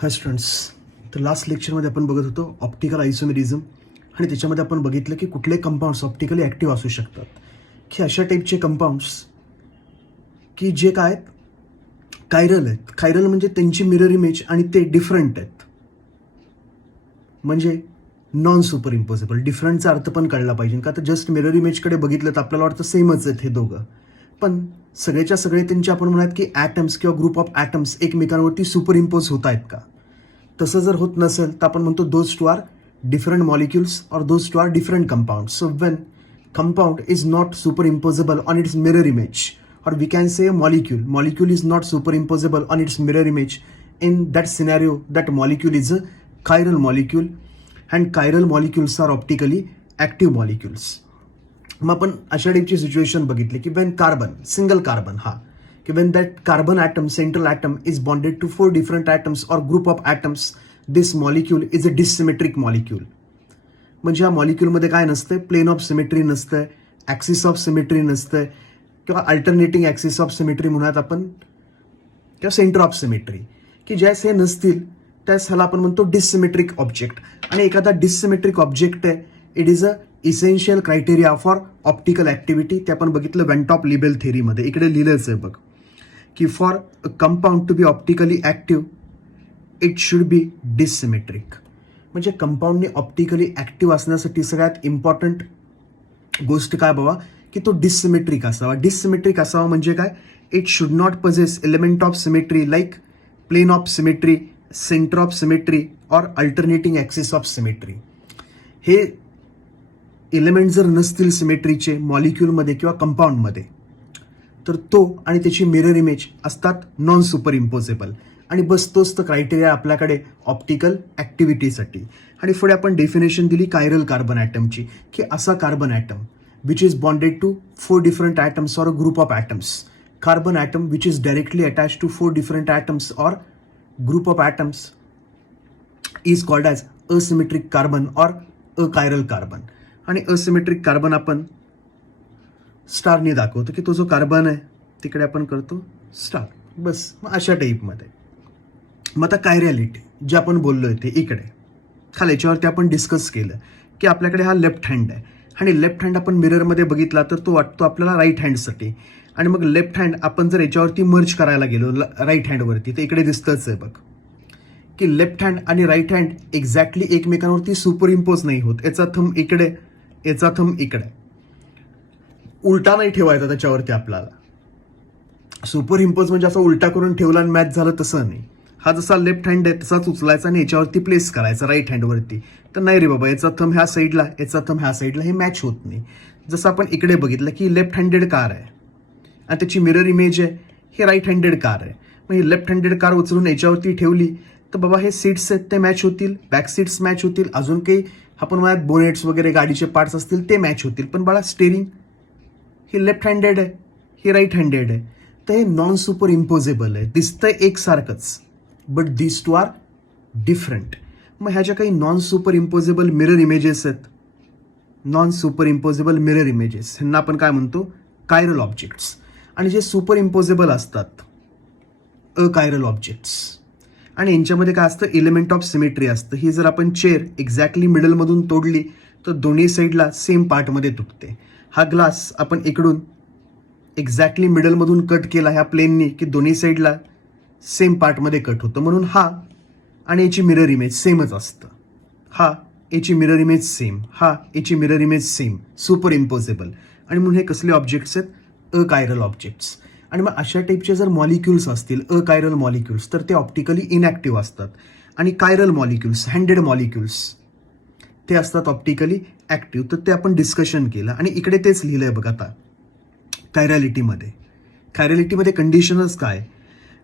हाय students, तर last लेक्चरमध्ये आपण बघत होतो ऑप्टिकल आयसोमेरिझम आणि त्याच्यामध्ये आपण बघितलं की कुठले कंपाऊंड्स ऑप्टिकली ॲक्टिव्ह असू शकतात, की अशा टाईपचे कंपाऊंड्स की जे काय कायरल आहेत. कायरल म्हणजे त्यांची मिरर इमेज आणि ते डिफरंट आहेत, म्हणजे नॉन सुपर इम्पॉसिबल. डिफरंटचा अर्थ पण कळला पाहिजे, का तर जस्ट मिरर इमेजकडे बघितलं तर आपल्याला वाटतं सेमच आहेत हे दोघं, पण सगळेच्या सगळे त्यांचे आपण म्हणत की ॲटम्स किंवा ग्रुप ऑफ ॲटम्स एकमेकांवरती सुपर इम्पोज होत आहेत का. तसं जर होत नसेल तर आपण म्हणतो those two are different molecules और those two are different compound. So when compound is not superimposable on its mirror image, or we can say molecule is not superimposable on its mirror image, in that scenario that molecule is a chiral molecule, and chiral molecules are optically active molecules. मग आपण अशा टाईपची situation बघितली की Wien carbon, single carbon, की when that carbon atom, central atom, is bonded to 4 different atoms or group of atoms, this molecule is a dissymmetric molecule. म्हणजे या मॉलिक्यूलमध्ये काय नसतंय, प्लेन ऑफ सिमेट्री नसतंय, ॲक्सिस ऑफ सिमेट्री नसतंय, किंवा alternating axis of symmetry म्हणूयात आपण, किंवा सेंटर ऑफ सिमेट्री, की ज्यास हे नसतील त्यास ह्याला आपण म्हणतो डिससिमेट्रिक ऑब्जेक्ट. आणि एखादा डिससिमेट्रिक ऑब्जेक्ट आहे, it is a essential criteria for optical activity. ते आपण बघितलं वेंटॉप लिबेल थेरीमध्ये. इकडे लिहिलंच आहे बघ, की for a compound to be optically active it should be dissymmetric. म्हणजे कंपाऊंडने ऑप्टिकली ॲक्टिव्ह असण्यासाठी सगळ्यात इम्पॉर्टंट गोष्ट काय बाबा, की तो डिससिमेट्रिक असावा. डिससिमेट्रिक असावा म्हणजे काय, it should not possess element of symmetry like plane of symmetry, centre of symmetry और अल्टरनेटिंग ॲक्सिस ऑफ सिमेट्री. हे एलिमेंट जर नसतील सिमेट्रीचे मॉलिक्यूलमध्ये किंवा कंपाऊंडमध्ये, तर तो आणि त्याची मिरर इमेज असतात नॉन सुपर इम्पोजेबल. आणि बस तोच तर क्रायटेरिया आपल्याकडे ऑप्टिकल ॲक्टिव्हिटीसाठी. आणि पुढे आपण डेफिनेशन दिली कायरल कार्बन ॲटमची, की असा carbon atom which is bonded to 4 different atoms or a group of atoms. Carbon atom which is directly attach to 4 different atoms or group of atoms is called as asymmetric carbon or achiral carbon. आणि asymmetric carbon आपण स्टारने दाखवतो, की तो जो carbon आहे तिकडे आपण करतो स्टार. बस मग अशा टाईपमध्ये. मग आता कायरॅलिटी जे आपण बोललो ते इकडे खाली याच्यावरती आपण डिस्कस केलं, की आपल्याकडे हा लेफ्ट हँड आहे आणि लेफ्ट हँड आपण मिररमध्ये बघितला तर तो वाटतो आपल्याला राईट हँडसाठी. आणि मग लेफ्ट हँड आपण जर याच्यावरती मर्ज करायला गेलो राईट हँडवरती तर इकडे दिसतंच आहे बघ, की लेफ्ट हँड आणि राईट हँड एक्झॅक्टली एकमेकांवरती सुपर इम्पोज नाही होत. याचा थंब इकडे, याचा थंब इकडे, उलटा नाही ठेवायचा त्याच्यावरती आपल्याला. सुपर इम्पोज म्हणजे असं उलटा करून ठेवला आणि मॅच झालं तसं नाही. हा जसा लेफ्ट हँड आहे तसाच उचलायचा आणि याच्यावरती प्लेस करायचा राईट हँडवरती. तर नाही रे बाबा, याचा थंब ह्या साईडला, याचा थंब ह्या साईडला, हे मॅच होत नाही. जसं आपण इकडे बघितलं की लेफ्ट हँडेड कार आहे आणि त्याची मिरर इमेज आहे हे राईट हँडेड कार आहे. मग ही लेफ्ट हँडेड कार उचलून याच्यावरती ठेवली तर बाबा हे सीट्स आहेत ते मॅच होतील, बॅक सीट्स मॅच होतील, अजून काही आपण म्हणत बोनेट्स वगैरे गाडीचे पार्ट्स असतील ते मॅच होतील. पण बाळा स्टेरिंग हे लेफ्ट हँडेड आहे, हे राईट हँडेड आहे, तर हे नॉन सुपर इम्पोजेबल आहे. दिसतंय एकसारखंच, but this two are different. मग ह्या ज्या काही non super imposable mirror images आहेत, non super imposable mirror images, ह्यांना आपण काय म्हणतो, कायरल ऑब्जेक्ट्स. आणि जे सुपर इम्पोजेबल असतात अकायरल ऑब्जेक्ट्स. आणि यांच्यामध्ये काय असतं, एलिमेंट ऑफ सिमेट्री असतं. ही जर आपण चेअर एक्झॅक्टली मिडलमधून तोडली तर दोन्ही साईडला सेम पार्टमध्ये तुटते. हा ग्लास आपण इकडून एक्झॅक्टली मिडलमधून कट केला ह्या प्लेननी की दोन्ही साईडला सेम पार्टमध्ये कट होतं. म्हणून हा आणि याची मिरर इमेज सेमच असतं. हा याची मिरर इमेज सेम, हा याची mirror image same, super imposable. आणि म्हणून हे कसले ऑब्जेक्ट्स आहेत, अकायरल ऑब्जेक्ट्स. आणि मग अशा टाईपचे जर मॉलिक्युल्स असतील अकायरल मॉलिक्युल्स तर ते ऑप्टिकली इनॅक्टिव्ह असतात. आणि कायरल मॉलिक्युल्स, हँडेड मॉलिक्युल्स, ते असतात ऑप्टिकली ॲक्टिव्ह. तर ते आपण डिस्कशन केलं आणि इकडे तेच लिहिलं आहे बघ आता कायरॅलिटीमध्ये. कायरॅलिटीमध्ये कंडिशनच काय,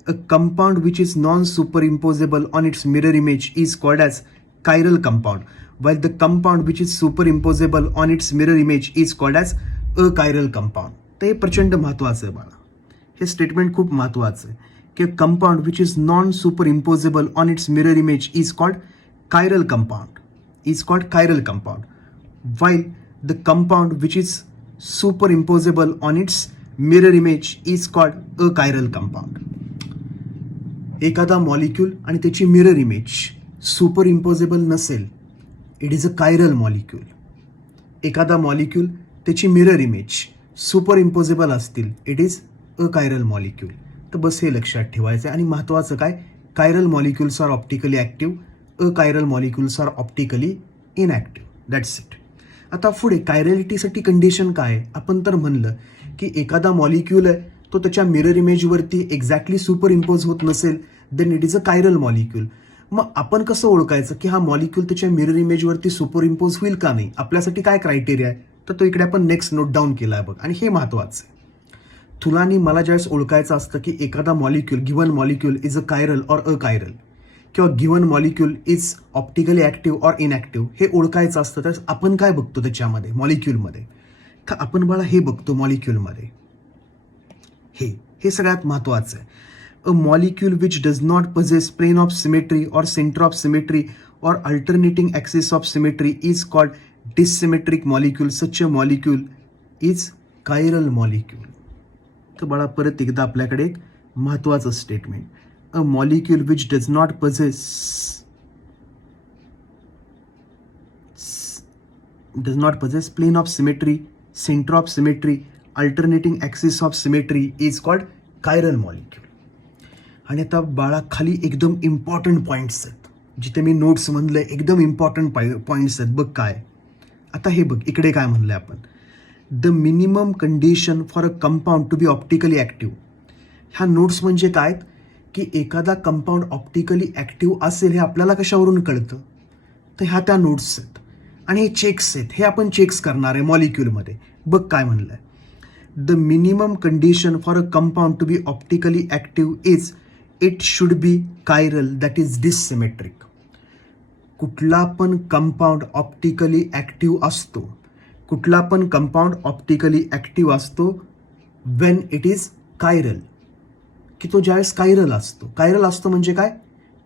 a compound which is non-superimposable on its mirror image is called as chiral compound, while the compound which is superimposable on its mirror image is called as achiral compound. तर हे प्रचंड महत्त्वाचं आहे बाळा, हे स्टेटमेंट खूप महत्त्वाचं आहे, की compound which is non super imposable on it's mirror image is called chiral compound, is called chiral compound, while the compound which is superimposable on its mirror image is called achiral compound. एखादा molecule आणि त्याची mirror image superimposable नसेल, it is a chiral molecule. एखादा molecule त्याची mirror image superimposable असतील, it is a chiral molecule. तर बस हे लक्षात ठेवायचं आहे. आणि महत्त्वाचं काय, chiral molecules are optically active, achiral molecules are optically inactive. That's it. आता पुढे कायरॅलिटीसाठी कंडिशन काय आहे, आपण तर म्हणलं की एखादा मॉलिक्यूल आहे तो त्याच्या मिरर इमेजवरती एक्झॅक्टली सुपर इम्पोज होत नसेल, then it is a chiral molecule. मग आपण कसं ओळखायचं की हा मॉलिक्यूल त्याच्या मिरर इमेजवरती सुपर इम्पोज होईल का नाही, आपल्यासाठी काय क्रायटेरिया आहे, तर तो इकडे आपण नेक्स्ट नोट डाऊन केला आहे बघ. आणि हे महत्त्वाचं आहे. तुला आणि मला ज्यावेळेस ओळखायचं असतं की एखादा molecule, given molecule is a chiral or achiral, किंवा given molecule is optically active or inactive, हे ओळखायचं असतं. तर आपण काय बघतो त्याच्यामध्ये, मॉलिक्यूलमध्ये, तर आपण बाळा हे बघतो मॉलिक्यूलमध्ये, हे सगळ्यात महत्त्वाचं आहे. A molecule which does not possess plane of symmetry or centre of symmetry or alternating axis of symmetry is called dissymmetric molecule. Such a molecule is chiral molecule. तर बाळा परत एकदा आपल्याकडे एक महत्त्वाचं statement, a molecule which does not possess plane of symmetry, centre of symmetry, alternating axis of symmetry is called chiral molecule. आणि आता बाळा खाली एकदम इम्पॉर्टंट पॉईंट्स आहेत, जिथे मी नोट्स म्हणलं एकदम इम्पॉर्टंट पॉईंट्स आहेत बघ. काय आता हे बघ, इकडे काय म्हणलंय आपण, the minimum condition for a compound to be optically active. ह्या नोट्स म्हणजे काय की एखादा कंपाऊंड ऑप्टिकली ॲक्टिव्ह असेल हे आपल्याला कशावरून कळतं, तर ह्या त्या नोट्स आहेत. आणि हे चेक्स आहेत, हे आपण चेक्स करणार आहे मॉलिक्यूलमध्ये. बघ काय म्हणलंय, the minimum condition for a compound to be optically active is it should be chiral that is dissymmetric. कुठला पण कंपाऊंड ऑप्टिकली ॲक्टिव्ह असतो, कुठला पण कंपाऊंड ऑप्टिकली ॲक्टिव्ह असतो वेन इट इज कायरल, की तो ज्यावेळेस कायरल असतो. कायरल असतो म्हणजे काय,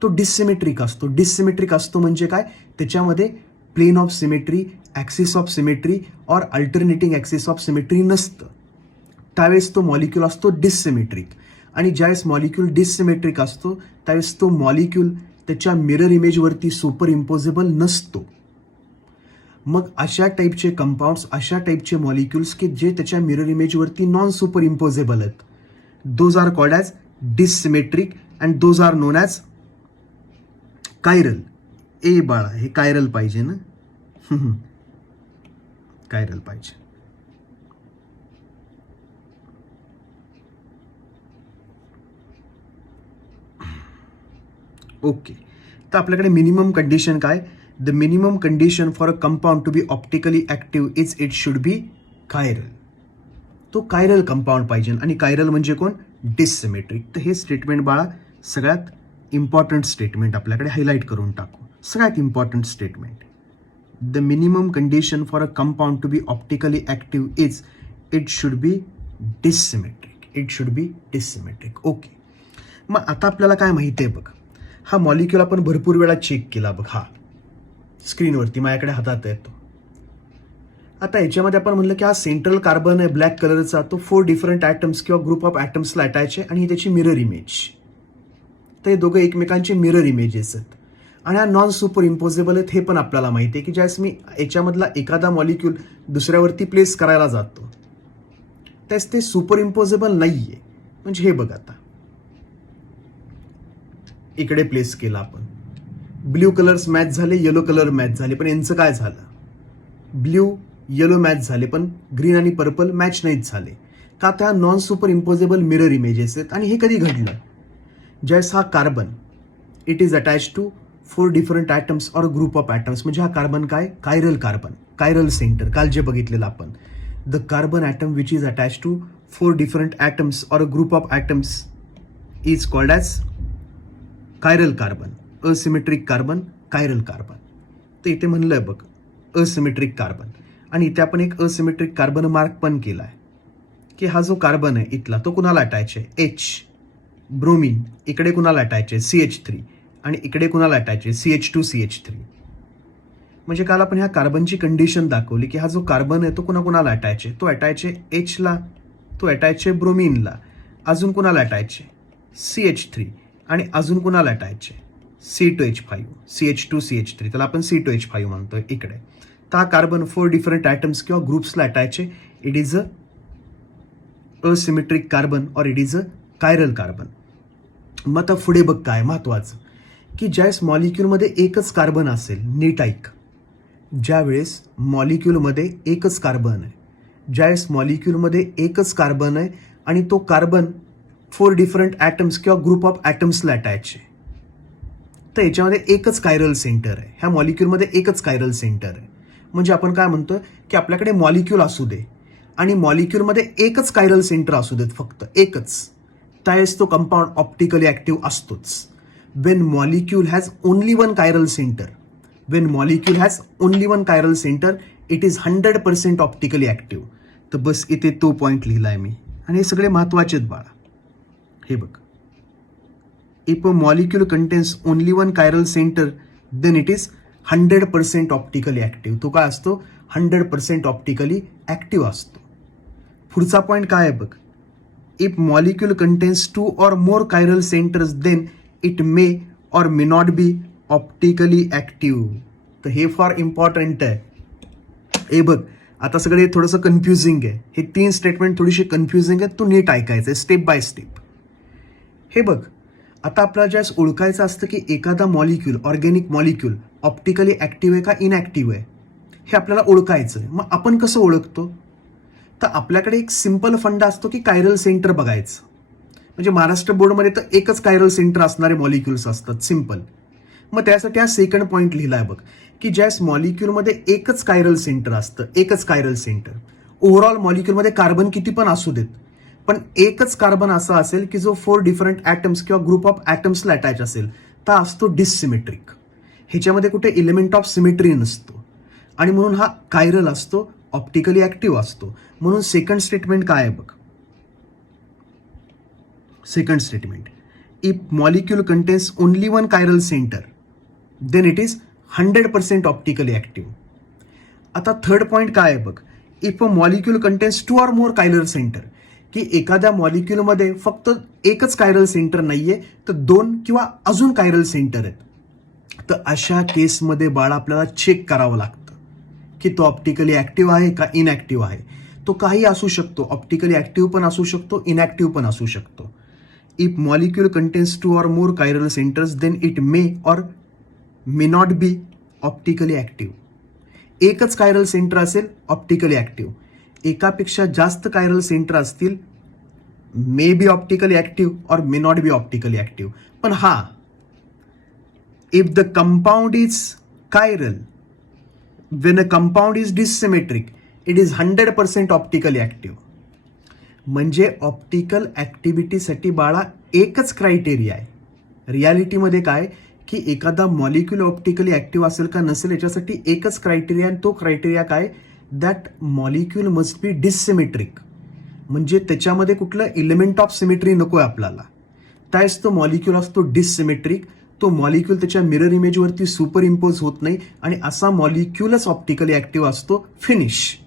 तो डिससिमेट्रिक असतो. डिससिमेट्रिक असतो म्हणजे काय, त्याच्यामध्ये plane of symmetry, axis of symmetry or alternating axis of symmetry नसतं, त्यावेळेस तो मॉलिक्यूल असतो डिससिमेट्रिक. आणि ज्यावेळेस मॉलिक्यूल डिससिमेट्रिक असतो त्यावेळेस तो मॉलिक्यूल त्याच्या मिरर इमेजवरती सुपर इम्पोजेबल नसतो. मग अशा टाईपचे कंपाऊंड्स, अशा टाईपचे मॉलिक्युल्स की जे त्याच्या मिरर इमेजवरती नॉन सुपर इम्पोजेबल आहेत, those are called as dissymmetric and those are known as chiral. ए बाळा, हे कायरल पाहिजे ना, कायरल पाहिजे. ओके, तर आपल्याकडे मिनिमम कंडिशन काय, the minimum condition for a compound to be optically active is it should be chiral. तो कायरल कंपाऊंड पाहिजे. आणि कायरल म्हणजे कोण, डिससिमेट्रिक. तर हे स्टेटमेंट बाळा सगळ्यात इम्पॉर्टंट स्टेटमेंट आपल्याकडे हायलाईट करून टाकू. सगळ्यात important statement, the minimum condition for a compound to be optically active is it should be dissymmetric. It should be dissymmetric. Okay, मग आता आपल्याला काय माहिती आहे बघ, हा मॉलिक्यूल आपण भरपूर वेळा चेक केला बघ, हा स्क्रीनवरती माझ्याकडे हातात येतो. आता याच्यामध्ये आपण म्हणलं की हा सेंट्रल कार्बन आहे ब्लॅक कलरचा, तो 4 डिफरंट ॲटम्स किंवा ग्रुप ऑफ ॲटम्सला अटॅच आहे आणि ही त्याची मिरर इमेज. तर हे दोघं एकमेकांचे मिरर इमेजेस आहेत आणि हा नॉन सुपर इम्पोजेबल आहेत. हे पण आपल्याला माहिती आहे की ज्यावेळेस मी याच्यामधला एखादा मॉलिक्यूल दुसऱ्यावरती प्लेस करायला जातो त्यावेळेस ते सुपर इम्पोजेबल नाही आहे. म्हणजे हे बघ, आता इकडे प्लेस केला आपण, ब्ल्यू कलर्स मॅच झाले, येलो कलर मॅच झाले, पण यांचं काय झालं, ब्ल्यू येलो मॅच झाले पण ग्रीन आणि पर्पल मॅच नाहीच झाले. का, त्या non super imposable mirror images आहेत. आणि हे कधी घडलं, ज्यावेळेस हा carbon it is attach to 4 different atoms or group of atoms. म्हणजे हा कार्बन काय, कायरल कार्बन, कायरल सेंटर, काल जे बघितलेलं आपण, the carbon atom which is attach to 4 different atoms or a group of atoms is called as chiral carbon. Asymmetric carbon, chiral carbon. तर इथे म्हणलंय बघ असिमेट्रिक कार्बन, आणि इथे आपण एक असिमेट्रिक कार्बन मार्क पण केला आहे की हा जो कार्बन आहे इथला तो कुणाला अटॅच आहे, एच, ब्रोमिन. इकडे कुणाला अटॅच आहे, CH3, आणि इकडे कुणाला अटॅच आहे, CH2CH3. म्हणजे काल आपण ह्या कार्बनची कंडिशन दाखवली की हा जो कार्बन आहे तो कुणाला अटॅच आहे, तो अटॅच आहे एचला, तो अटॅच आहे ब्रोमिनला, अजून कुणाला अटॅच आहे, CH3. आणि अजून कुणाला अटॅच आहे, C2H5, CH2CH3, त्याला आपण C2H5 म्हणतोय इकडे. तर हा कार्बन 4 डिफरंट ॲटम्स किंवा ग्रुप्सला अटॅच आहे. It is a asymmetric carbon और it is a chiral carbon. मग आता पुढे बघ काय महत्वाचं, की ज्यावेळेस मॉलिक्यूलमध्ये एकच कार्बन असेल, नीट ऐक, ज्यावेळेस मॉलिक्यूलमध्ये एकच कार्बन आहे, ज्यावेळेस मॉलिक्यूलमध्ये एकच कार्बन आहे आणि तो कार्बन 4 डिफरंट ॲटम्स किंवा ग्रुप ऑफ ॲटम्सला अटॅच आहे, तर याच्यामध्ये एकच कायरल सेंटर आहे. ह्या मॉलिक्यूलमध्ये एकच कायरल सेंटर आहे. म्हणजे आपण काय म्हणतोय की आपल्याकडे मॉलिक्यूल असू दे आणि मॉलिक्यूलमध्ये एकच कायरल सेंटर असू देत, फक्त एकच, त्यावेळेस तो कंपाऊंड ऑप्टिकली ॲक्टिव्ह असतोच. Wien molecule has only one chiral centre, Wien molecule has only one chiral centre, it is 100% optically active. तर बस इथे तो पॉईंट लिहिला आहे मी, आणि हे सगळे महत्त्वाचे आहेत बाळा. हे बघ, if a molecule contains only one chiral center then it is 100% optically active. तो काय असतो, 100% ऑप्टिकली ॲक्टिव्ह असतो. पुढचा पॉईंट काय आहे बघ, if molecule contains 2 or more chiral centres then it may और may not be optically active. तर हे फार इम्पॉर्टंट आहे. हे बघ, आता सगळे थोडंसं कन्फ्युजिंग आहे, हे 3 स्टेटमेंट थोडीशी कन्फ्युजिंग आहेत, तू नीट ऐकायचं आहे स्टेप बाय स्टेप. हे बघ, आता आपल्याला ज्यावेळेस ओळखायचं असतं की एखादा molecule, organic molecule optically active आहे का इनॲक्टिव्ह आहे, हे आपल्याला ओळखायचं आहे. मग आपण कसं ओळखतो, तर आपल्याकडे एक सिंपल फंडा असतो की कायरल सेंटर बघायचं. म्हणजे महाराष्ट्र बोर्डमध्ये तर एकच कायरल सेंटर असणारे मॉलिक्युल्स असतात, सिंपल. मग त्यासाठी हा सेकंड पॉईंट लिहिला आहे बघ, की ज्यावेळेस मॉलिक्यूलमध्ये एकच कायरल सेंटर असतं, एकच कायरल सेंटर. ओव्हरऑल मॉलिक्यूलमध्ये कार्बन किती पण असू देत, पण एकच कार्बन असा असेल की जो 4 डिफरंट ॲटम्स किंवा ग्रुप ऑफ ॲटम्सला अटॅच असेल, तर असतो डिससिमेट्रिक. ह्याच्यामध्ये कुठे इलेमेंट ऑफ सिमेट्री नसतो आणि म्हणून हा कायरल असतो, ऑप्टिकली ॲक्टिव्ह असतो. म्हणून सेकंड स्टेटमेंट काय आहे बघ, second statement, if molecule contains only one chiral center then it is 100% optically active. आता थर्ड पॉईंट काय आहे बघ, if a molecule contains 2 or more chiral center, की एखाद्या मॉलिक्यूलमध्ये फक्त एकच कायरल सेंटर नाहीये, तर 2 किंवा अजून कायरल सेंटर आहेत, तर अशा केसमध्ये बाळा आपल्याला चेक करावं लागतं की तो ऑप्टिकली ॲक्टिव्ह आहे का इनॲक्टिव्ह आहे. तो काही असू शकतो, ऑप्टिकली ॲक्टिव्ह पण असू शकतो, इनॲक्टिव्ह पण असू शकतो. If molecule contains 2 or more chiral centres then it may और may not be optically active. एकच कायरल सेंटर असेल ऑप्टिकली ॲक्टिव्ह, एकापेक्षा जास्त कायरल सेंटर असतील मे बी ऑप्टिकली ॲक्टिव्ह और may not be optically active. पण हा, if the compound is chiral, when a compound is dissymmetric, it is 100% optically active. म्हणजे optical ॲक्टिव्हिटीसाठी बाळा एकच क्रायटेरिया आहे. रियालिटीमध्ये काय की एखादा मॉलिक्यूल ऑप्टिकली ॲक्टिव्ह असेल का नसेल, याच्यासाठी एकच क्रायटेरिया, आणि तो क्रायटेरिया काय, that molecule must be dissymmetric. म्हणजे त्याच्यामध्ये कुठलं इलेमेंट ऑफ सिमेट्री नको आहे आपल्याला, त्यावेळेस तो मॉलिक्यूल असतो डिससिमेट्रिक. तो मॉलिक्यूल त्याच्या मिरर इमेजवरती सुपर इम्पोज होत नाही आणि असा मॉलिक्यूलच ऑप्टिकली ॲक्टिव्ह असतो. फिनिश.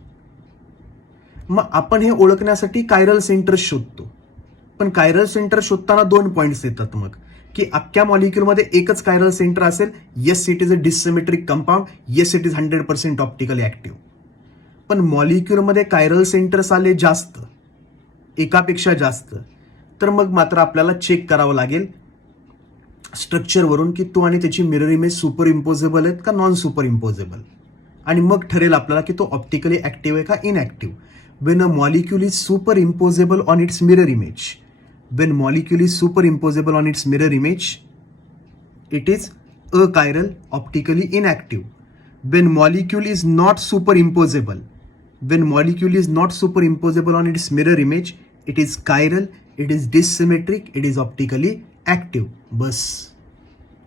मग आपण हे ओळखण्यासाठी कायरल सेंटर शोधतो, पण कायरल सेंटर शोधताना 2 पॉईंट्स येतात मग, की अख्ख्या मॉलिक्यूलमध्ये एकच कायरल सेंटर असेल, yes it is a dissymmetric compound, yes it is 100% optically active. पण मॉलिक्यूलमध्ये कायरल सेंटर्स आले जास्त, एकापेक्षा जास्त, तर मग मात्र आपल्याला चेक करावं लागेल स्ट्रक्चरवरून की तो आणि त्याची मिरर इमेज सुपर इम्पोजेबल आहेत का नॉन सुपर इम्पोजेबल, आणि मग ठरेल आपल्याला की तो ऑप्टिकली ॲक्टिव्ह आहे का inactive. When a molecule is super imposable on it's mirror image, when molecule is superimposable on its mirror image, it is achiral, optically inactive. When molecule is not superimposable, when molecule is not superimposable on its mirror image, it is chiral, it is dissymmetric, it is optically active. बस.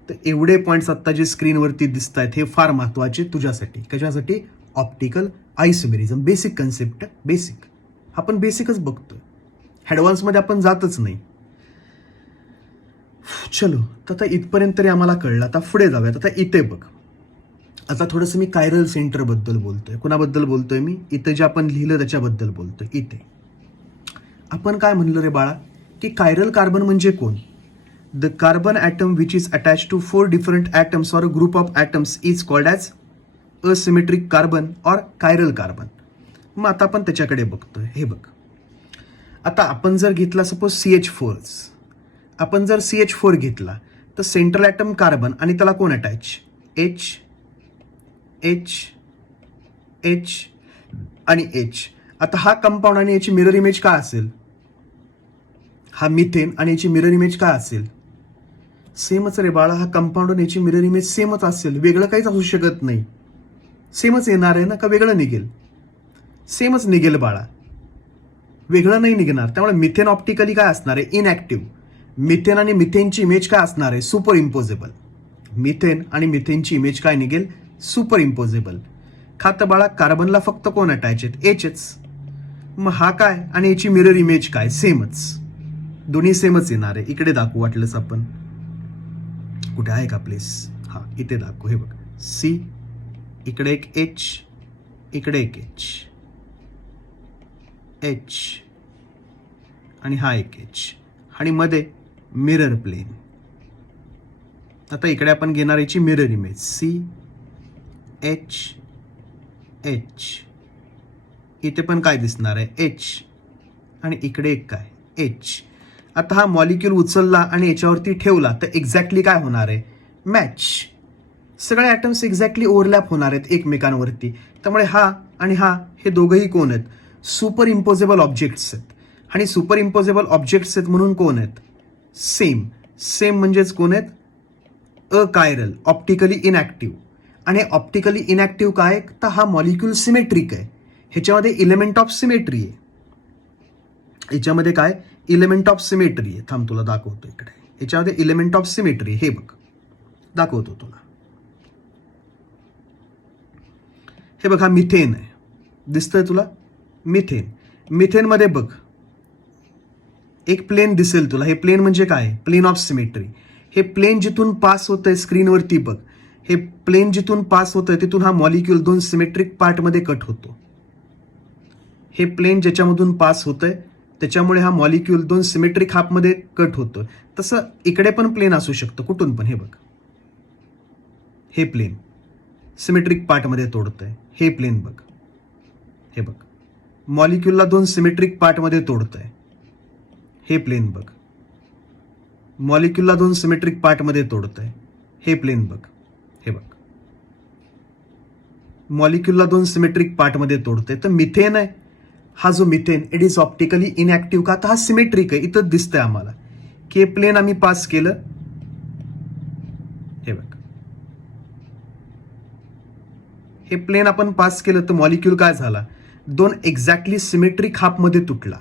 तर एवढे points आत्ता जे स्क्रीनवरती दिसत आहेत हे फार महत्त्वाचे तुझ्यासाठी. कशासाठी? Optical isomerism. Basic concept, basic. आपण बेसिकच बघतोय, ॲडव्हान्समध्ये आपण जातच नाही. चलो, तर आता इथपर्यंत तरी आम्हाला कळलं. आता पुढे जाऊयात. आता इथे बघ, आता थोडंसं मी कायरल सेंटरबद्दल बोलतोय. कुणाबद्दल बोलतोय मी? इथं जे आपण लिहिलं त्याच्याबद्दल बोलतोय. इथे आपण काय म्हणलं रे बाळा, की कायरल कार्बन म्हणजे कोण? The carbon atom which is attach to 4 different atoms or a group of atoms is called as asymmetric carbon or chiral carbon. मग आता आपण त्याच्याकडे बघतोय. हे बघ, आता आपण जर घेतला सपोज CH4, आपण जर CH4 घेतला तर सेंट्रल ॲटम कार्बन आणि त्याला कोण अटॅच, H आणि H. आता हा कंपाऊंड आणि याची मिरर इमेज काय असेल, हा मिथेन आणि याची मिरर इमेज काय असेल, सेमच रे बाळा. हा कंपाऊंड आणि याची मिरर इमेज सेमच असेल, वेगळं काहीच असू शकत नाही. सेमच येणार आहे ना, का वेगळं निघेल, सेमच निघेल बाळा, वेगळं नाही निघणार. त्यामुळे मिथेन ऑप्टिकली काय असणार आहे, इनॅक्टिव्ह. मिथेन आणि मिथेनची इमेज काय असणार आहे, सुपर इम्पोजेबल. मिथेन आणि मिथेनची इमेज काय निघेल, सुपर इम्पोजेबल. खातं बाळा कार्बनला फक्त कोण अटॅच आहेत, Hच. मग हा काय आणि याची मिरर इमेज काय, सेमच, दोन्ही सेमच येणार आहे. इकडे दाखवू वाटलंच आपण, कुठे आहे का प्लेस, हा इथे दाखवू. हे बघ, C, इकडे एक H, इकडे एक H आणि हा एक H आणि मध्ये मिरर प्लेन. आता इकडे आपण घेणार याची मिरर इमेज, CH. इथे पण काय दिसणार आहे, H आणि इकडे एक काय, H. आता हा मॉलिक्यूल उचलला आणि याच्यावरती ठेवला तर एक्झॅक्टली काय होणार आहे, मॅच. सगळे ॲटम्स एक्झॅक्टली ओव्हरलॅप होणार आहेत एकमेकांवरती. त्यामुळे हा आणि हा हे दोघंही कोण आहेत, सुपर इम्पोजेबल ऑब्जेक्ट्स आहेत. आणि सुपर इम्पोजेबल ऑब्जेक्ट्स आहेत म्हणून कोण आहेत, सेम. सेम म्हणजेच कोण आहेत, अकायरल, ऑप्टिकली इनॅक्टिव्ह. आणि ऑप्टिकली इनॅक्टिव्ह काय, तर हा मॉलिक्यूल सिमेट्रिक आहे. ह्याच्यामध्ये इलेमेंट ऑफ सिमेट्री आहे. ह्याच्यामध्ये काय, इलेमेंट ऑफ सिमेट्री आहे. थांब तुला दाखवतो इकडे, ह्याच्यामध्ये इलेमेंट ऑफ सिमेट्री. हे बघ, दाखवतो तुला. हे बघ, हा मिथेन आहे, दिसतंय तुला, मिथेन. मिथेनमध्ये बघ एक प्लेन दिसेल तुला. हे प्लेन म्हणजे काय, प्लेन ऑफ सिमेट्री. हे प्लेन जिथून पास होतंय स्क्रीनवरती बघ, हे प्लेन जिथून पास होतंय तिथून हा मॉलिक्यूल 2 सिमेट्रिक पार्टमध्ये कट होतो. हे प्लेन ज्याच्यामधून पास होतंय त्याच्यामुळे हा मॉलिक्यूल 2 सिमेट्रिक हाफमध्ये कट होतोय. तसं इकडे पण प्लेन असू शकतं कुठून पण. हे बघ, हे प्लेन सिमेट्रिक पार्टमध्ये तोडतंय. हे प्लेन बघ, हे बघ, मॉलिक्यूलला 2 सिमेट्रिक पार्टमध्ये तोडतंय. हे प्लेन बघ, मॉलिक्यूलला 2 सिमेट्रिक पार्टमध्ये तोडतंय. हे प्लेन बघ, हे बघ, मॉलिक्यूलला 2 सिमेट्रिक पार्टमध्ये तोडतंय. तर मिथेन आहे, हा जो methane, it is optically inactive. का, तर हा सिमेट्रिक आहे. इथं दिसतंय आम्हाला की हे प्लेन आम्ही पास केलं. हे बघ, हे प्लेन आपण पास केलं तर मॉलिक्यूल काय झाला, 2 एक्झॅक्टली सिमेट्रिक हाफमध्ये तुटला.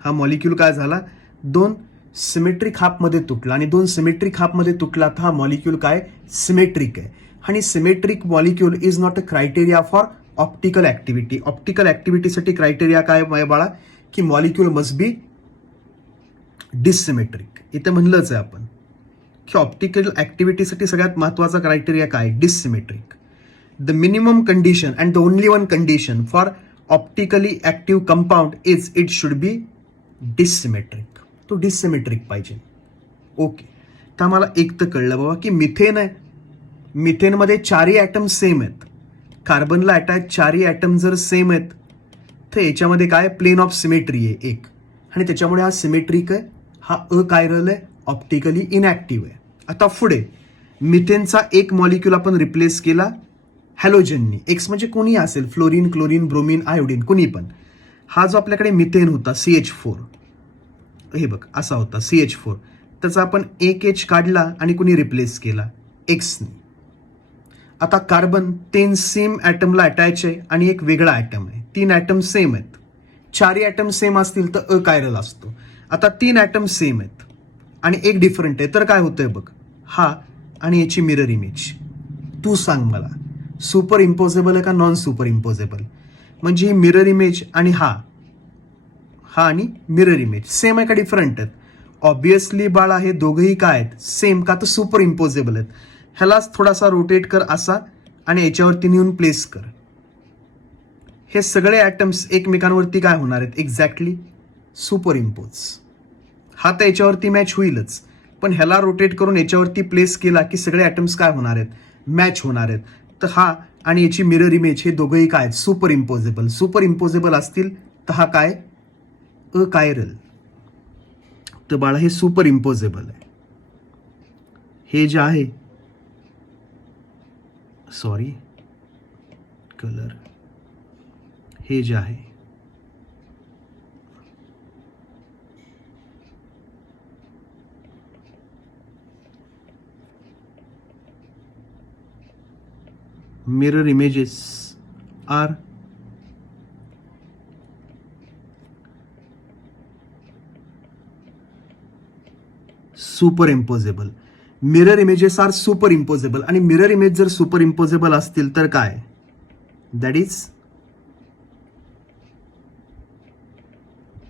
हा मॉलिक्यूल काय झाला, 2 सिमेट्रिक हाफमध्ये तुटला. आणि 2 सिमेट्रिक हाफमध्ये तुटला तर हा मॉलिक्यूल काय, सिमेट्रिक आहे. आणि symmetric molecule is not a criteria for optical activity. Optical ऍक्टिव्हिटीसाठी क्रायटेरिया काय आहे बाळा, की मॉलिक्यूल मस्ट बी डिससिमेट्रिक. इथे म्हणलंच आहे आपण की ऑप्टिकल ऍक्टिव्हिटीसाठी सगळ्यात महत्वाचा क्रायटेरिया काय, dissymmetric. The minimum condition and the only one condition for optically active compound is it should be dissymmetric. तो डिससिमेट्रिक पाहिजे. ओके, तर आम्हाला एक तर कळलं बाबा की मिथेन आहे. मिथेनमध्ये 4ही ॲटम सेम आहेत. कार्बनला अटॅच 4ही ॲटम जर सेम आहेत तर याच्यामध्ये काय, प्लेन ऑफ सिमेट्री आहे एक. आणि त्याच्यामुळे हा सिमेट्रिक आहे, हा अकायरल आहे, ऑप्टिकली इनॅक्टिव्ह आहे. आता पुढे मिथेनचा एक मॉलिक्यूल आपण रिप्लेस केला हॅलोजननी. एक्स म्हणजे कोणी असेल, फ्लोरीन, क्लोरीन, ब्रोमीन, आयोडीन, कोणी पण. हा जो आपल्याकडे मिथेन होता CH4, हे बघ असा होता CH4, त्याचा आपण एक H काढला आणि कुणी रिप्लेस केला, एक्सनी. आता कार्बन 3 सेम ॲटमला अटॅच आहे आणि एक वेगळा ॲटम आहे. 3 ॲटम सेम आहेत. 4ही ॲटम सेम असतील तर अकायरल असतो. आता 3 ॲटम सेम आहेत आणि एक डिफरंट आहे तर काय होतंय बघ, हा आणि याची मिरर इमेज. तू सांग मला, सुपर इम्पोजेबल आहे का नॉन सुपर इम्पोजेबल. म्हणजे ही मिरर इमेज आणि हा आणि मिरर इमेज सेम आहे का डिफरंट आहेत. ऑब्विसली बाळा हे दोघंही काय आहेत, सेम. का, तर सुपर इम्पोजेबल आहेत. ह्यालाच थोडासा रोटेट कर असा आणि याच्यावरती नेऊन प्लेस कर. हे सगळे ॲटम्स एकमेकांवरती काय होणार आहेत, एक्झॅक्टली सुपर इम्पोज. हा तर याच्यावरती मॅच होईलच, पण ह्याला रोटेट करून याच्यावरती प्लेस केला की सगळे ॲटम्स काय होणार आहेत, मॅच होणार आहेत. तर हा आणि याची मिरर इमेज हे दोघंही काय आहेत, सुपर इम्पोजेबल. सुपर इम्पोजेबल असतील तर हा काय, अकायरल. तर बाळा हे सुपर इम्पोजेबल आहे. हे जे आहे, सॉरी कलर, हे जे आहे mirror images are superimposable. Mirror images are superimposable. आणि मिरर इमेज जर सुपर इम्पोजेबल असतील तर काय, दॅट इज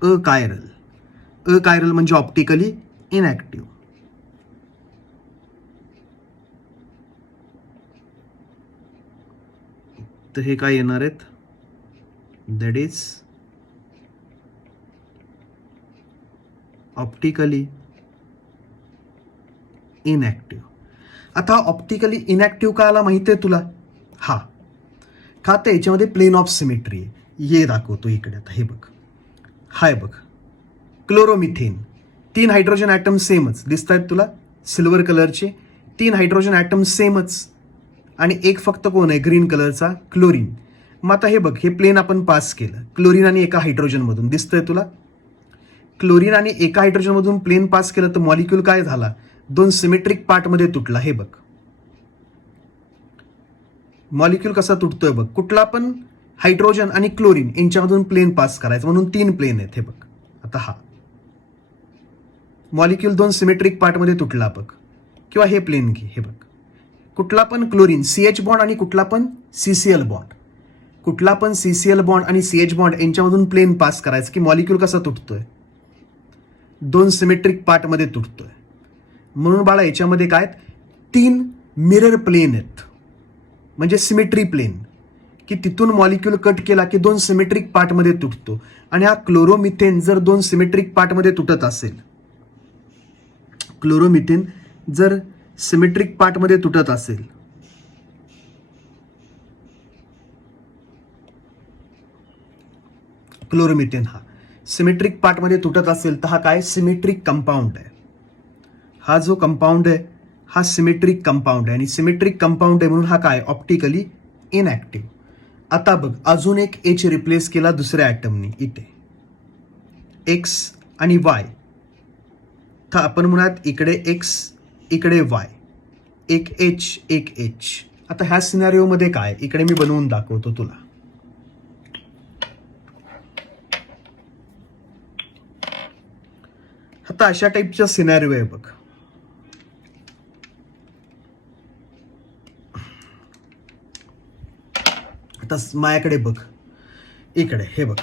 अकायरल. अकायरल म्हणजे ऑप्टिकली इनॅक्टिव्ह. तर हे काय येणार आहेत, दॅट इज ऑप्टिकली इनॅक्टिव्ह. आता ऑप्टिकली इनॅक्टिव्ह का आला माहिती आहे तुला, हा का तर याच्यामध्ये प्लेन ऑफ सिमेट्री आहे. ये दाखवतो इकडे. आता हे बघ, हाय बघ, क्लोरोमिथेन, 3 हायड्रोजन ॲटम सेमच दिसत आहेत तुला, सिल्वर कलरचे 3 हायड्रोजन ॲटम सेमच, आणि एक फक्त कोण आहे, ग्रीन कलरचा, क्लोरीन. मग आता हे बघ, हे प्लेन आपण पास केलं क्लोरीन आणि एका हायड्रोजनमधून, दिसतंय तुला, क्लोरीन आणि एका हायड्रोजनमधून प्लेन पास केलं तर मॉलिक्यूल काय झाला, 2 सिमेट्रिक पार्टमध्ये तुटला. हे बघ मॉलिक्यूल कसा तुटतोय बघ, कुठला पण हायड्रोजन आणि क्लोरीन यांच्यामधून प्लेन पास करायचं म्हणून 3 प्लेन आहेत. हे बघ आता हा मॉलिक्यूल 2 सिमेट्रिक पार्टमध्ये तुटला बघ, किंवा हे प्लेन घे. हे बघ कुठला पण क्लोरीन CH बॉन्ड आणि कुठला पण CCl बॉन्ड, कुठला पण CCl बॉन्ड आणि CH बॉन्ड यांच्यामधून प्लेन पास करायचं की मॉलिक्यूल कसा तुटतोय, 2 सिमेट्रिक पार्टमध्ये तुटतोय. म्हणून बाळा याच्यामध्ये काय 3 मिरर प्लेन आहेत, म्हणजे सिमेट्री प्लेन, की तिथून मॉलिक्यूल कट केला की 2 सिमेट्रिक पार्टमध्ये तुटतो. आणि हा क्लोरोमिथेन जर 2 सिमेट्रिक पार्टमध्ये तुटत असेल, क्लोरोमिथेन जर सिमेट्रिक पार्टमध्ये तुटत असेल, क्लोरोमिथेन हा सिमेट्रिक पार्टमध्ये तुटत असेल तर हा काय, सिमेट्रिक कंपाऊंड आहे. हा जो कंपाऊंड आहे हा सिमेट्रिक कंपाऊंड आहे, आणि सिमेट्रिक कंपाऊंड आहे म्हणून हा काय, ऑप्टिकली इनॅक्टिव्ह. आता बघ अजून एक H रिप्लेस केला दुसऱ्या ॲटमनी इथे, X आणि Y. तर आपण म्हणूयात इकडे X इकडे Y, एक H एक H. आता ह्या सिनारिओमध्ये काय, इकडे मी बनवून दाखवतो तुला. आता अशा टाईपचा सिनारिओ आहे बघ. आता माझ्याकडे बघ, इकडे हे बघ,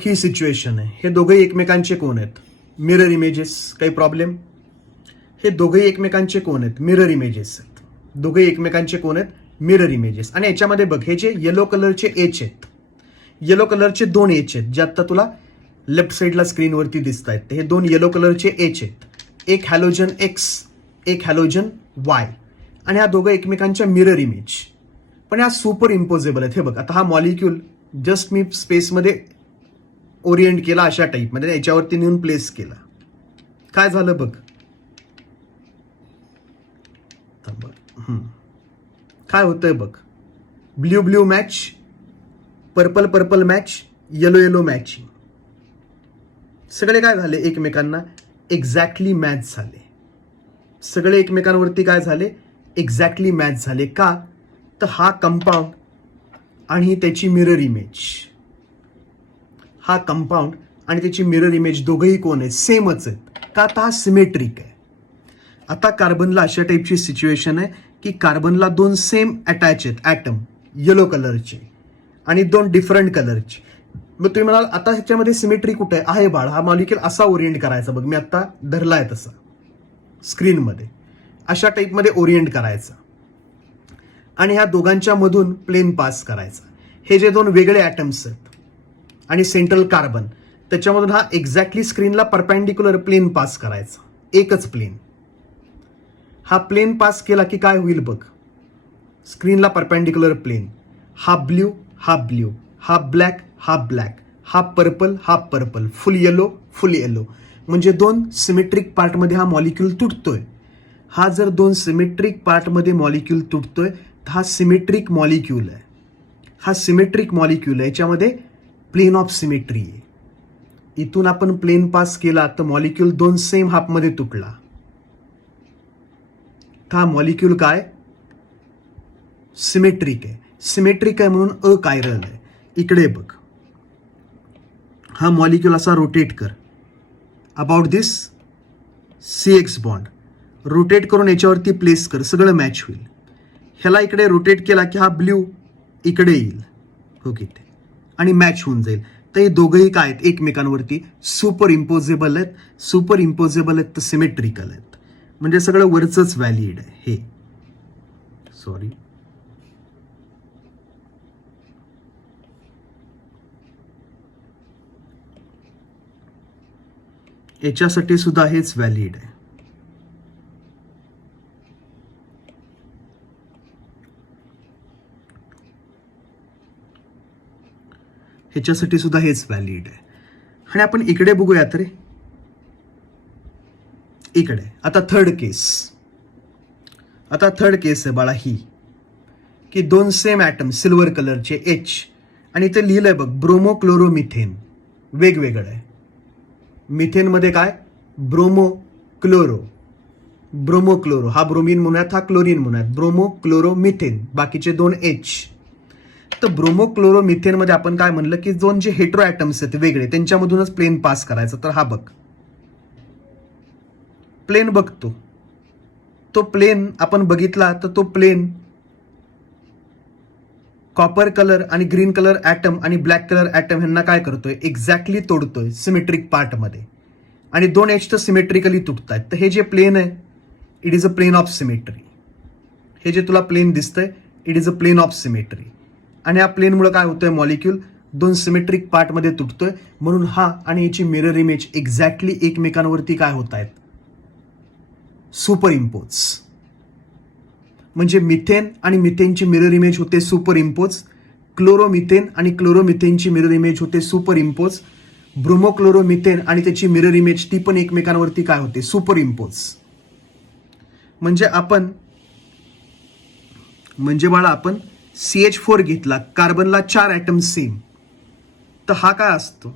ही सिच्युएशन आहे. हे दोघेही एकमेकांचे कोण आहेत, मिरर इमेजेस. काही प्रॉब्लेम, हे दोघेही एकमेकांचे कोण आहेत, मिरर इमेजेस आहेत. दोघेही एकमेकांचे कोण आहेत, मिरर इमेजेस. आणि याच्यामध्ये बघ हे जे येलो कलरचे H आहेत, येलो कलरचे 2 H आहेत जे आता तुला लेफ्ट साईडला स्क्रीनवरती दिसत आहेत. हे 2 येलो कलरचे H आहेत, एक हॅलोजन X एक हॅलोजन Y, आणि ह्या दोघं एकमेकांच्या मिरर इमेज. पण ह्या सुपर इम्पोजेबल आहेत. हे बघ आता हा मॉलिक्यूल जस्ट मी स्पेसमध्ये ओरिएंट केला अशा टाईपमध्ये, याच्यावरती नेऊन प्लेस केला, काय झालं बघ, काय होतंय बघ, blue blue match, purple purple match, yellow yellow matching. सगळे काय झाले, एकमेकांना एक्झॅक्टली मॅच झाले. सगळे एकमेकांवरती काय झाले, एक्झॅक्टली मॅच झाले. का तर हा कंपाऊंड आणि त्याची मिरर इमेज, हा कंपाऊंड आणि त्याची मिरर इमेज दोघंही कोण आहेत, सेमच आहेत. का तर हा सिमेट्रिक आहे. आता कार्बनला अशा टाईपची सिच्युएशन आहे की कार्बनला 2 सेम अटॅच आहेत ॲटम, येलो कलरचे आणि 2 डिफरंट कलरचे. मग तुम्ही म्हणाल आता ह्याच्यामध्ये सिमेट्री कुठे आहे बाळ, हा मॉलिक्यूल असा ओरिएंट करायचा बघ, मी आता धरलाय तसा स्क्रीनमध्ये, अशा टाईपमध्ये ओरिएंट करायचा आणि ह्या दोघांच्या मधून प्लेन पास करायचा. हे जे 2 वेगळे ॲटम्स आहेत आणि सेंट्रल कार्बन, त्याच्यामधून हा एक्झॅक्टली स्क्रीनला परपेंडिक्युलर प्लेन पास करायचा, एकच प्लेन. हा प्लेन पास केला की काय होईल बघ, स्क्रीनला परपेंडिक्युलर प्लेन. हा ब्ल्यू, हा ब्ल्यू, हा ब्लॅक, हा ब्लॅक, हा पर्पल, हा पर्पल, फुल येलो, फुल येलो. म्हणजे दोन सिमेट्रिक पार्टमध्ये हा मॉलिक्यूल तुटतोय. हा जर दोन सिमेट्रिक पार्टमध्ये मॉलिक्यूल तुटतोय तर हा सिमेट्रिक मॉलिक्यूल आहे. हा सिमेट्रिक मॉलिक्यूल आहे, याच्यामध्ये प्लेन ऑफ सिमेट्री आहे. इथून आपण प्लेन पास केला तर मॉलिक्यूल दोन सेम हाफमध्ये तुटला. हा मॉलिक्यूल काय, सिमेट्रिक आहे. सिमेट्रिक आहे म्हणून अकायरल आहे. इकडे बघ, हा मॉलिक्यूल असा रोटेट कर about this CX bond. Rotate करून याच्यावरती प्लेस कर, सगळं मॅच होईल. ह्याला इकडे रोटेट केला की हा ब्ल्यू इकडे येईल, ओके, आणि मॅच होऊन जाईल. तर हे दोघंही काय आहेत, एकमेकांवरती सुपर इम्पोजेबल आहेत. सुपर इम्पोजेबल आहेत तर सिमेट्रिकल आहेत. म्हणजे सगळं वरचंच व्हॅलिड आहे हे. सॉरी, याच्यासाठी सुद्धा हेच व्हॅलिड आहे. ह्याच्यासाठी सुद्धा हेच व्हॅलिड आहे. आणि आपण इकडे बघूया तर इकडे आता थर्ड केस आहे बाळा ही, की दोन सेम ॲटम सिल्वर कलरचे H, आणि ते लिहिलंय बघ ब्रोमो क्लोरो मिथेन. वेगवेगळं आहे. मिथेनमध्ये काय, ब्रोमो क्लोरो, हा ब्रोमीन म्हणूयात, हा क्लोरीन म्हणूयात. ब्रोमो क्लोरो मिथेन, बाकीचे दोन H. तर ब्रोमो क्लोरो मिथेनमध्ये आपण काय म्हणलं की दोन जे हेट्रो ॲटम्स आहेत वेगळे, त्यांच्यामधूनच प्लेन पास करायचं. तर हा बघ प्लेन बघतो, तो प्लेन आपण बघितला तर तो प्लेन कॉपर कलर आणि ग्रीन कलर ॲटम आणि ब्लॅक कलर ॲटम ह्यांना काय करतोय, एक्झॅक्टली तोडतोय सिमेट्रिक पार्टमध्ये. आणि दोन H तर सिमेट्रिकली तुटत आहेत. तर हे जे प्लेन आहे, it is a plane of symmetry. हे जे तुला प्लेन दिसतंय, it is a plane of symmetry. आणि या प्लेनमुळे काय होतंय, मॉलिक्यूल दोन सिमेट्रिक पार्टमध्ये तुटतोय. म्हणून हा आणि याची मिरर इमेज एक्झॅक्टली एकमेकांवरती काय होत आहेत, सुपर इम्पोज. म्हणजे मिथेन आणि मिथेनची मिरर इमेज होते सुपर इम्पोज. क्लोरोमिथेन आणि क्लोरोमिथेनची मिरर इमेज होते सुपर इम्पोज. ब्रोमोक्लोरोमिथेन आणि त्याची मिरर इमेज ती पण एकमेकांवरती काय होते, सुपर इम्पोज. म्हणजे बाळा आपण CH4 घेतला, कार्बनला 4 ॲटम सेम, तर हा काय असतो,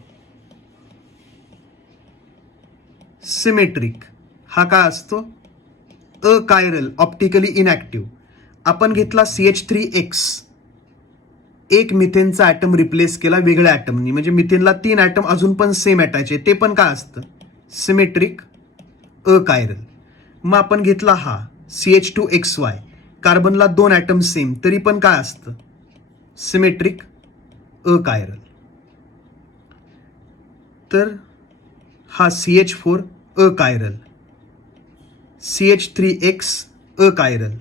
सिमेट्रिक. हा काय असतो, अकायरल, ऑप्टिकली इनॅक्टिव्ह. आपण घेतला CH3X, एक मिथेनचा ॲटम रिप्लेस केला वेगळ्या ॲटमनी, म्हणजे मिथेनला 3 ॲटम अजून पण सेम ॲटायचे, ते पण काय असतं, सिमेट्रिक, अकायरल. मग आपण घेतला हा CH2XY, कार्बनला 2 ॲटम सेम, तरी पण काय असतं, सिमेट्रिक, अकायरल. तर हा CH4 achiral, CH3X achiral,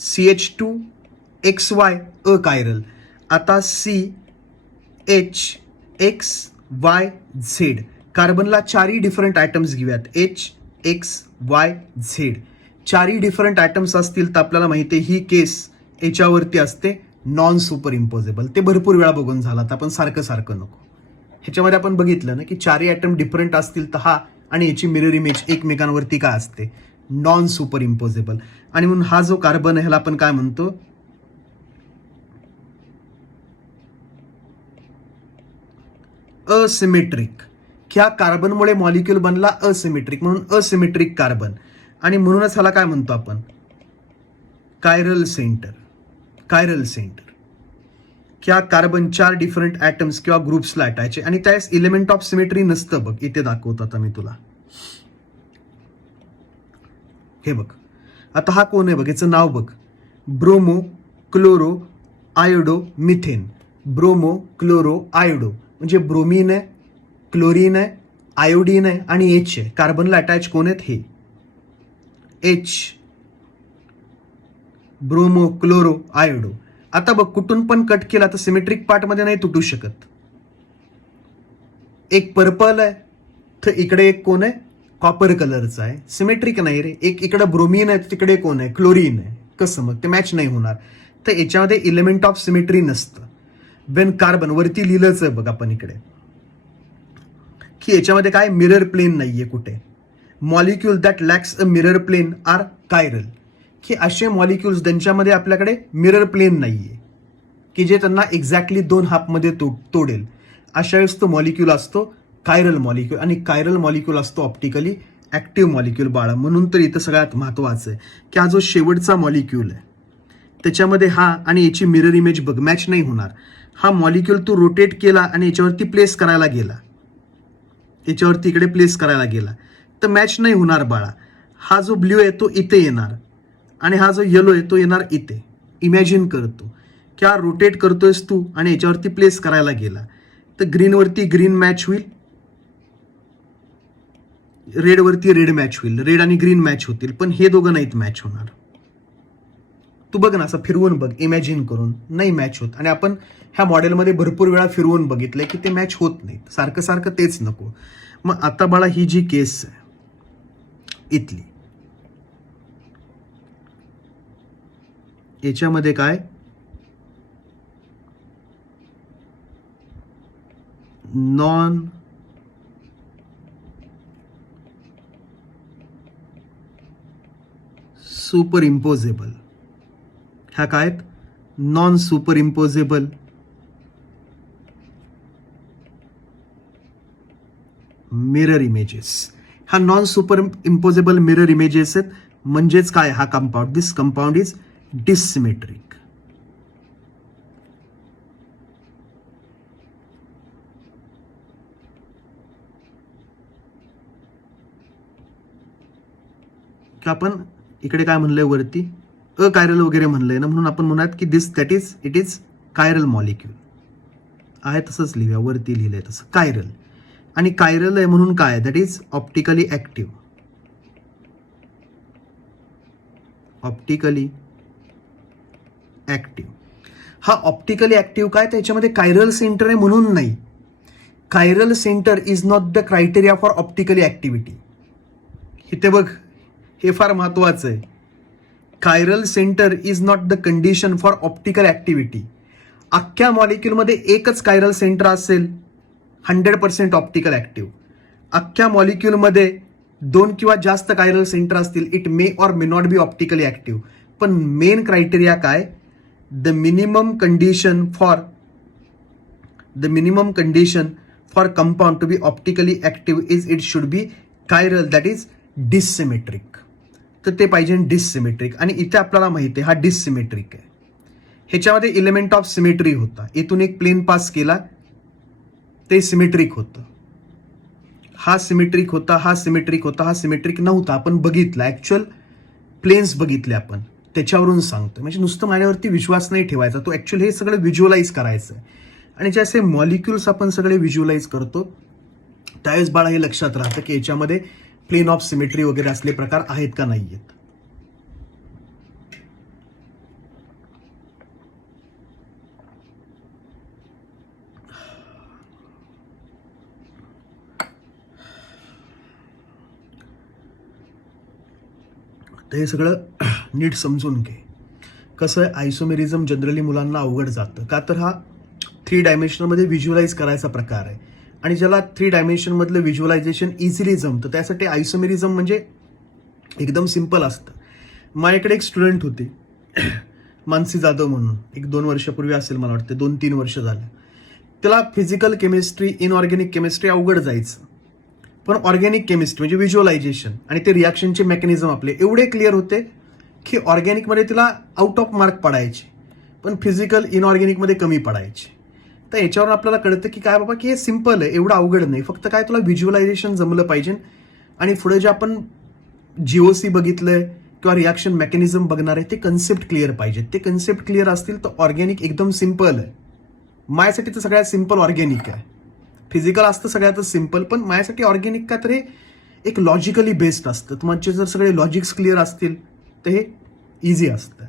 CH2XY achiral. आता CHXYZ, कार्बनला 4 डिफरंट ॲटम्स घेऊयात, HXYZ. 4 डिफरंट ॲटम्स असतील तर आपल्याला माहिती आहे ही केस याच्यावरती असते नॉन सुपर इम्पोजेबल. ते भरपूर वेळा बघून झाला, तर आपण सारखं नको. ह्याच्यामध्ये आपण बघितलं ना की 4 ॲटम डिफरंट असतील तर हा आणि याची मिरर इमेज एकमेकांवरती काय असते, नॉन सुपर इम्पोजेबल. आणि म्हणून हा जो कार्बन आहे ह्याला आपण काय म्हणतो, असिमेट्रिक. ह्या कार्बनमुळे मॉलिक्यूल बनला असिमेट्रिक, म्हणून असिमेट्रिक कार्बन. आणि म्हणूनच ह्याला काय म्हणतो आपण, कायरल सेंटर. ह्या कार्बन 4 डिफरंट ॲटम्स किंवा ग्रुप्सला अटायचे, आणि त्यास इलेमेंट ऑफ सिमेट्री नसतं बघ. इथे दाखवतो आता मी तुला, हे बघ. आता हा कोण आहे बघ, याचं नाव बघ, bromo chloro iodo methane. Bromo chloro iodo म्हणजे ब्रोमीन आहे, क्लोरीन आहे, आयोडीन आहे आणि H आहे. कार्बनला अटॅच कोण आहेत, हे H, ब्रोमो क्लोरो आयोडो. आता बघ कुठून पण कट केला तर सिमेट्रिक पार्टमध्ये नाही तुटू शकत. एक पर्पल आहे तर इकडे एक कोण आहे कॉपर कलरचा आहे, सिमेट्रिक नाही रे. एक इकडे ब्रोमिन आहे तिकडे कोण आहे क्लोरीन आहे, कसं मग ते मॅच नाही होणार. तर याच्यामध्ये इलेमेंट ऑफ सिमेट्री नसतं. वेन कार्बन वरती लिहिलंच आहे बघ आपण इकडे की याच्यामध्ये काय मिरर प्लेन नाहीये कुठे. Molecule that lacks a mirror plane are chiral, की असे मॉलिक्युल्स ज्यांच्यामध्ये आपल्याकडे मिरर प्लेन नाहीये की जे त्यांना एक्झॅक्टली 2 हाफमध्ये तोडेल, अशा वेळेस तो मॉलिक्यूल असतो कायरल मॉलिक्यूल. आणि कायरल मॉलिक्यूल असतो ऑप्टिकली ऍक्टिव्ह मॉलिक्यूल बाळा. म्हणून तर इथं सगळ्यात महत्वाचं आहे की हा जो शेवटचा मॉलिक्यूल आहे त्याच्यामध्ये हा आणि याची मिरर इमेज बघ मॅच नाही होणार. हा मॉलिक्यूल तू रोटेट केला आणि याच्यावरती प्लेस करायला गेला, याच्यावरती इकडे प्लेस करायला गेला तर मॅच नाही होणार बाळा. हा जो ब्ल्यू आहे तो इथे येणार आणि हा जो येलो आहे तो येणार इथे. इमॅजिन करतो की हा रोटेट करतोयस तू आणि याच्यावरती प्लेस करायला गेला तर ग्रीनवरती ग्रीन मॅच होईल, रेडवरती रेड मॅच होईल, रेड आणि ग्रीन मॅच होतील, पण हे दोघं नाहीत मॅच होणार. तू बघ ना असं फिरवून बघ, इमॅजिन करून नाही मॅच होत. आणि आपण ह्या मॉडेलमध्ये भरपूर वेळा फिरवून बघितलंय की ते मॅच होत नाहीत. सारखं सारखं तेच नको. मग आता बाळा ही जी केस आहे इथली, याच्यामध्ये काय नॉन सुपर इम्पोजेबल, ह्या काय आहेत non super imposable mirror images. हा non super imposable mirror images आहेत. म्हणजेच काय हा compound, this compound is dissymmetric. की आपण इकडे काय म्हणलंय वरती अकायरल वगैरे म्हणलंय ना, म्हणून आपण म्हणूयात की this that is it is chiral molecule आहे. तसंच लिहूया, वरती लिहिलंय तसं कायरल. आणि कायरल आहे म्हणून काय that is optically active. Optically active, हा ऑप्टिकली ऍक्टिव्ह काय त्याच्यामध्ये कायरल सेंटर आहे म्हणून नाही. Chiral centre is not the criteria for optically activity. इथे बघ, हे फार महत्वाचं आहे. Chiral centre is not the condition for optical activity. अख्ख्या मॉलिक्यूलमध्ये एकच कायरल सेंटर असेल 100% ऑप्टिकल ऍक्टिव्ह. अख्ख्या मॉलिक्यूलमध्ये 2 किंवा जास्त कायरल सेंटर असतील, it may or may not be optically active. पण मेन क्रायटेरिया काय, the minimum condition for compound to be optically active is it should be chiral that is dissymmetric. तर ते पाहिजे डिसिमेट्रिक. आणि इथे आपल्याला माहिती आहे हा डिसिमेट्रिक आहे. ह्याच्यामध्ये इलेमेंट ऑफ सिमेट्री होता. इथून एक प्लेन पास केला ते सिमेट्रिक होतं. हा सिमेट्रिक होता, हा सिमेट्रिक होता, हा सिमेट्रिक नव्हता. आपण बघितलं, ऍक्च्युअल प्लेन्स बघितले आपण, त्याच्यावरून सांगतो. म्हणजे नुसतं माझ्यावरती विश्वास नाही ठेवायचा, तो ऍक्च्युअली हे सगळं व्हिज्युअलाइज करायचं आहे. आणि जे असे मॉलिक्युल्स आपण सगळे व्हिज्युअलाइज करतो त्यावेळेस बाळा हे लक्षात राहतं की याच्यामध्ये प्लेन ऑफ सिमेट्री वगैरे असले प्रकार आहेत का नाही आहेत. तर हे सगळं नीट समजून घे. कसं आहे, आयसोमेरिझम जनरली मुलांना अवघड जातं का, तर हा 3 डायमेन्शनमध्ये व्हिज्युअलाइज करायचा प्रकार आहे. आणि ज्याला 3 डायमेन्शनमधलं व्हिज्युअलायझेशन इझिली जमतं त्यासाठी आयसोमेरिझम म्हणजे एकदम सिम्पल असतं. माझ्याकडे एक स्टुडंट होती मानसी जाधव म्हणून, 1-2 वर्षापूर्वी असेल मला वाटतं, 2-3 वर्ष झालं. त्याला फिजिकल केमिस्ट्री, इनऑर्गॅनिक केमिस्ट्री अवघड जायचं, पण ऑर्गॅनिक केमिस्ट्री म्हणजे व्हिज्युअलायझेशन आणि ते रिॲक्शनचे मेकॅनिझम आपले एवढे क्लिअर होते की ऑर्गॅनिकमध्ये तिला आउट ऑफ मार्क पडायचे, पण फिजिकल इनऑर्गॅनिकमध्ये कमी पडायचे. तर याच्यावर आपल्याला कळतं की काय बाबा की हे सिम्पल आहे, एवढं अवघड नाही, फक्त काय तुला व्हिज्युअलायझेशन जमलं पाहिजे. आणि पुढे जे आपण जीओसी बघितलंय किंवा रिॲक्शन मेकॅनिझम बघणार आहे ते कन्सेप्ट क्लिअर पाहिजेत. ते कन्सेप्ट क्लिअर असतील तर ऑर्गॅनिक एकदम सिम्पल आहे. माझ्यासाठी तर सगळ्यात सिम्पल ऑर्गॅनिक आहे. फिजिकल असतं सगळ्यातच सिम्पल, पण माझ्यासाठी ऑर्गॅनिक का तर हे एक लॉजिकली बेस्ड असतं. तुमचे जर सगळे लॉजिक्स क्लिअर असतील तर हे इझी असतं.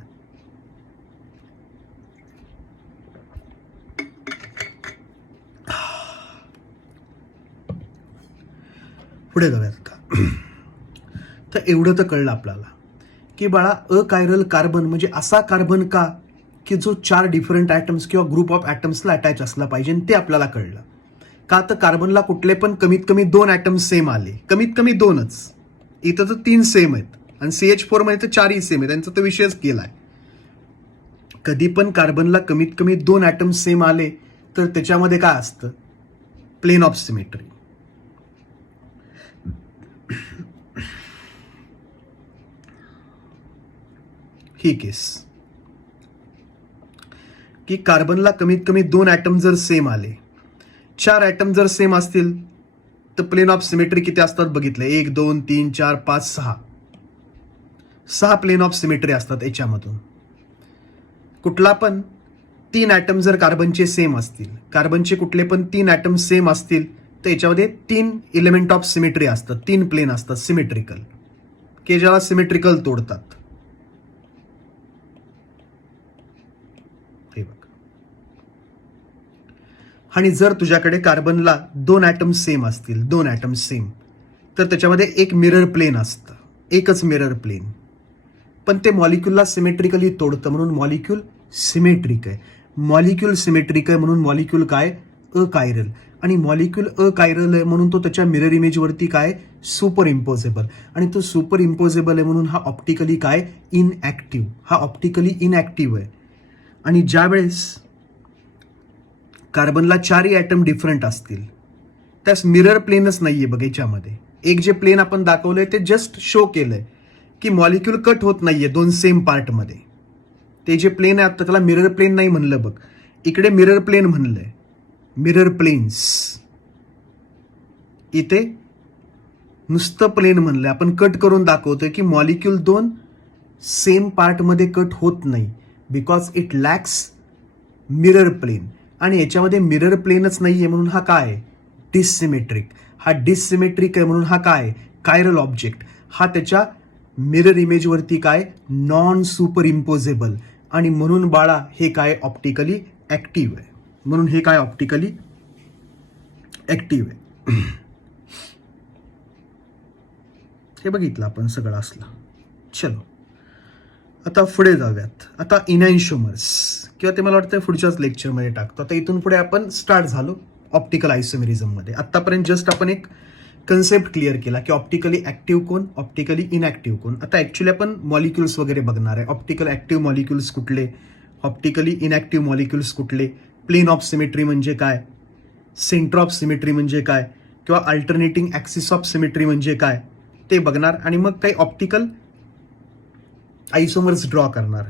पुढे जाऊयात का. तर एवढं तर कळलं आपल्याला की बाळा अकायरल कार्बन म्हणजे असा कार्बन का की जो 4 डिफरंट ॲटम्स किंवा ग्रुप ऑफ ॲटम्सला अटॅच असला पाहिजे, ते आपल्याला कळलं. का तर कार्बनला कुठले पण कमीत कमी 2 ॲटम्स सेम आले, कमीत कमी 2च. इथं तर 3 सेम आहेत आणि CH4 मध्ये तर 4ही सेम आहेत, त्यांचा तर विषयच केलाय. कधी पण कार्बनला कमीत कमी 2 ॲटम्स सेम आले तर त्याच्यामध्ये काय असतं, प्लेन ऑफ सिमेट्री. ही केस की कार्बनला कमीत कमी 2 ॲटम जर सेम आले, 4 ॲटम जर सेम असतील तर प्लेन ऑफ सिमेट्री किती असतात बघितलं, 1 2 3 4 5 6 प्लेन ऑफ सिमेट्री असतात याच्यामधून. कुठला पण 3 ॲटम जर कार्बनचे सेम असतील, कार्बनचे कुठले पण 3 ॲटम सेम असतील तर याच्यामध्ये 3 एलिमेंट ऑफ सिमेट्री असतात, 3 प्लेन असतात सिमेट्रिकल, की ज्याला सिमेट्रिकल तोडतात. हे बघ. आणि जर तुझ्याकडे कार्बनला 2 ॲटम सेम असतील, 2 ॲटम सेम, तर त्याच्यामध्ये एक मिरर प्लेन असतं, एकच मिरर प्लेन, पण ते मॉलिक्यूलला सिमेट्रिकली तोडतं म्हणून मॉलिक्यूल सिमेट्रिक आहे. मॉलिक्यूल सिमेट्रिक आहे म्हणून मॉलिक्यूल काय, अकायरल. आणि मॉलिक्यूल अकायरल आहे म्हणून तो त्याच्या मिरर इमेजवरती काय, सुपर इम्पोजेबल. आणि तो सुपर इम्पोजेबल आहे म्हणून हा ऑप्टिकली काय, इनॲक्टिव्ह. हा ऑप्टिकली इनॲक्टिव्ह आहे. आणि ज्या वेळेस कार्बनला 4ही ॲटम डिफरंट असतील, त्यास मिरर प्लेनच नाहीये बघ याच्यामध्ये. एक जे प्लेन आपण दाखवलंय ते जस्ट शो केलंय की मॉलिक्यूल कट होत नाहीये 2 सेम पार्टमध्ये. ते जे प्लेन आहे आता त्याला मिरर प्लेन नाही म्हणलं बघ, इकडे मिरर प्लेन म्हणलंय, मिरर प्लेन्स. इथे नुसतं प्लेन म्हणलंय. आपण कट करून दाखवतोय की मॉलिक्यूल 2 सेम पार्टमध्ये कट होत नाही because it lacks mirror plane. आणि याच्यामध्ये मिरर प्लेनच नाहीये म्हणून हा काय, डिससिमेट्रिक. हा डिससिमेट्रिक आहे म्हणून हा काय, कायरल ऑब्जेक्ट. हा त्याच्या मिरर इमेजवरती काय, नॉन सुपर इम्पोजेबल. आणि म्हणून बाळा हे काय, ऑप्टिकली ऍक्टिव्ह आहे. म्हणून हे काय, ऑप्टिकली ऍक्टिव्ह आहे. हे बघितलं आपण सगळं असलं. चलो आता पुढे जाऊयात. आता इनॅन्शोमर्स किंवा ते मला वाटतं पुढच्याच लेक्चरमध्ये टाकतो. आता इथून पुढे आपण स्टार्ट झालो ऑप्टिकल आयसोमेरिझममध्ये. आत्तापर्यंत जस्ट आपण एक कन्सेप्ट क्लिअर केला की ऑप्टिकली ऍक्टिव्ह कोण, ऑप्टिकली इनॅक्टिव्ह कोण. आता ऍक्च्युली आपण मॉलिक्युल्स वगैरे बघणार आहे. ऑप्टिकल ऍक्टिव्ह मॉलिक्युल्स कुठले, ऑप्टिकली इनॅक्टिव्ह मॉलिक्युल्स कुठले, प्लेन ऑफ सिमेट्री म्हणजे काय, सेंटर ऑफ सिमेट्री म्हणजे काय, किंवा अल्टरनेटिंग ऍक्सिस ऑफ सिमेट्री म्हणजे काय ते बघणार. आणि मग काही ऑप्टिकल आयसोमर्स ड्रॉ करणार.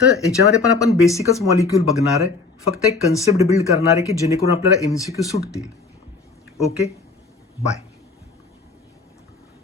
तर याच्यामध्ये पण आपण बेसिकच मॉलिक्यूल बघणार आहे, फक्त एक कन्सेप्ट बिल्ड करणार आहे की जेणेकरून आपल्याला MCQ सुटतील. Okay, bye.